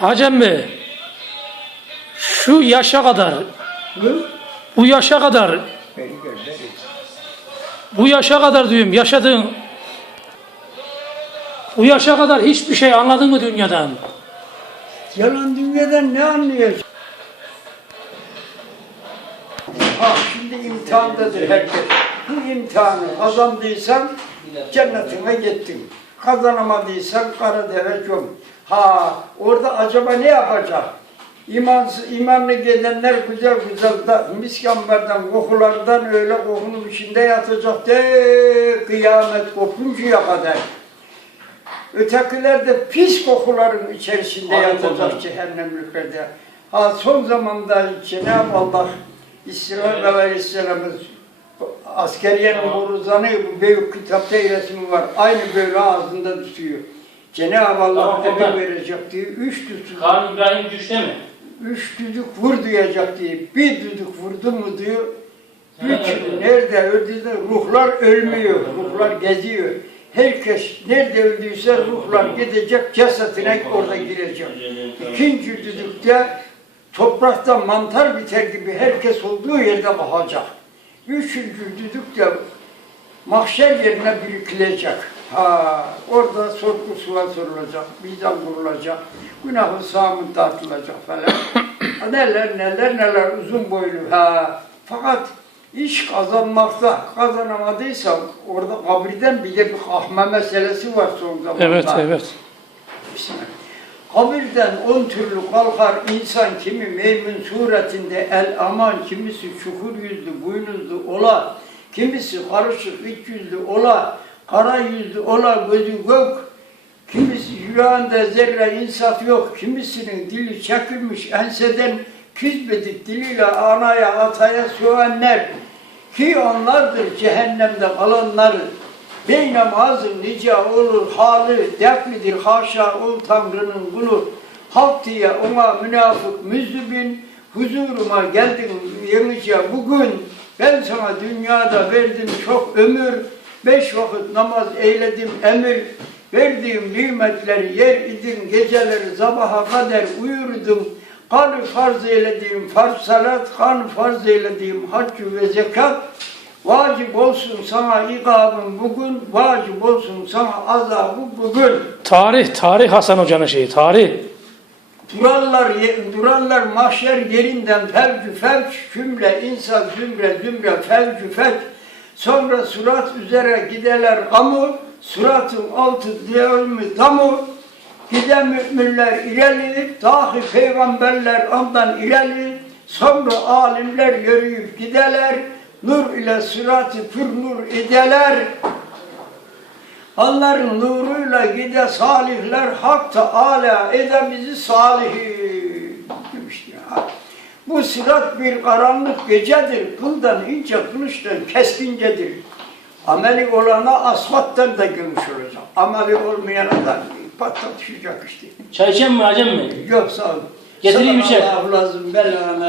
Hacem Bey, şu yaşa kadar, bu yaşa kadar, bu yaşa kadar diyorum yaşadığın, bu yaşa kadar hiçbir şey anladın mı dünyadan? Yalan dünyadan ne anlıyorsun? Ha şimdi imtihandadır herkes. Bu imtihanı kazandıysan cennetine gittin. Kazanamadıysan kara deve göm. Ha orada acaba ne yapacak? İmansız, imanlı gelenler güzel güzel da miskamberden, kokulardan öyle kokunun içinde yatacak de kıyamet kopuncaya kadar. Ötekiler de pis kokuların içerisinde Aynen yatacak cehennemliklerde. Ha son zamanda Cenab-ı Allah İsrail Aleyhisselam'ın askeriyenin boruzanı bu büyük kitapta resmi var. Aynı böyle ağzında tutuyor. Cenab-ı Allah Tamam, emir verecek diye üç düdük, Kaan İbrahim düşte mi? üç düdük vur diyecek diye. Bir düdük vurdu mu diyor. Üç, nerede öldüyse ruhlar ölmüyor, ruhlar geziyor. Herkes nerede öldüyse ruhlar gidecek, cesetine orada girecek. İkinci düdükte toprakta mantar biter gibi herkes olduğu yerde bakacak. Üçüncü düdükte mahşer yerine birikilecek. Ha, orada sorgu sual sorulacak, vicdan kurulacak, günahı sağımı tartılacak falan. Ha, neler neler neler uzun boylu ha. Fakat iş kazanmakta kazanamadıysa orada kabirden bir de bir ahme meselesi var son zamanda. Evet, evet. Bismillah. Kabirden on türlü kalkar insan kimi meymun suretinde el aman, kimisi çukur yüzlü, boynuzlu ola, kimisi karışık iç yüzlü ola, kara yüzlü ola, gözü gök, kimisi yüreğinde zerre insaf yok, kimisinin dili çekilmiş enseden küzbedip diliyle anaya ataya sövenler, ki onlardır cehennemde kalanlar, Bey namazın nice olur halı, deflidir haşa ol Tanrı'nın kulu. Halk diye ona münafık müzbin, huzuruma geldin yenice bugün. Ben sana dünyada verdim çok ömür, beş vakit namaz eyledim emir. Verdiğim nimetleri yer idin, geceleri sabaha kadar uyurdum. Kanı farz eylediğim farz salat, kan farz eylediğim haccı ve zekat. Vacip olsun sana ikabın bugün, vacip olsun sana azabı bugün. Tarih, tarih Hasan Hoca'nın şeyi, tarih. Durarlar, durarlar mahşer yerinden fevcü fevç, cümle insan zümre zümre fevcü fevç. Sonra surat üzere giderler kamu, suratın altı devmi damu. Giden müminler ileri, dahi peygamberler ondan ileri. Sonra alimler yürüyüp giderler, nur ile suratı pür nur ederler. Onların nuruyla gide salihler hak Teala ede bizi salihi demişti ya. Bu sırat bir karanlık gecedir. Kıldan ince, kılıçtan keskincedir. Ameli olana asfalttan da gümüş olacak. Ameli olmayana da patlatışacak işte. Çay içen mi Hacem mi? Yok sağ ol. Getireyim içeri. Allah lazım belanı